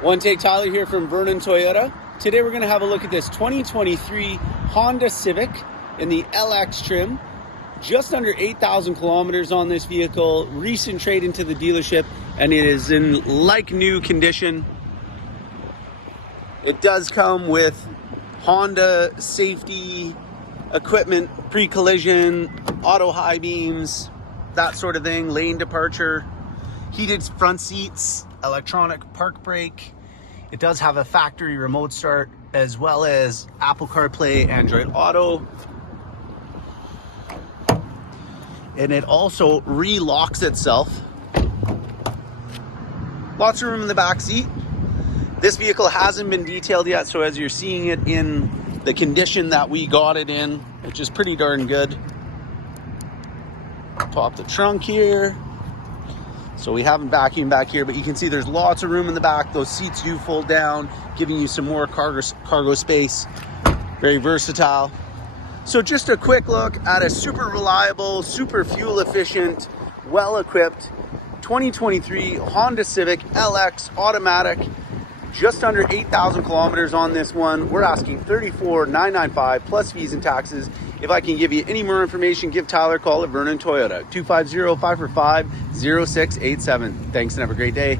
One Take Tyler here from Vernon Toyota. Today we're going to have a look at this 2023 Honda Civic in the LX trim. Just under 8,000 kilometers on this vehicle. Recent trade into the dealership, and it is in like new condition. It does come with Honda safety equipment, pre-collision, auto high beams, that sort of thing, lane departure, heated front seats, electronic park brake. It does have a factory remote start as well as Apple CarPlay, Android Auto. And it also re-locks itself. Lots of room in the back seat. This vehicle hasn't been detailed yet, so as you're seeing it in the condition that we got it in, which is pretty darn good. Pop the trunk here. So we haven't vacuumed back here, but you can see there's lots of room in the back. Those seats do fold down, giving you some more cargo space. Very versatile. So just a quick look at a super reliable, super fuel efficient, well-equipped 2023 Honda Civic LX automatic. Just under 8,000 kilometers on this one. We're asking $34,995 plus fees and taxes. If I can give you any more information, give Tyler a call at Vernon Toyota, 250-545-0687. Thanks and have a great day.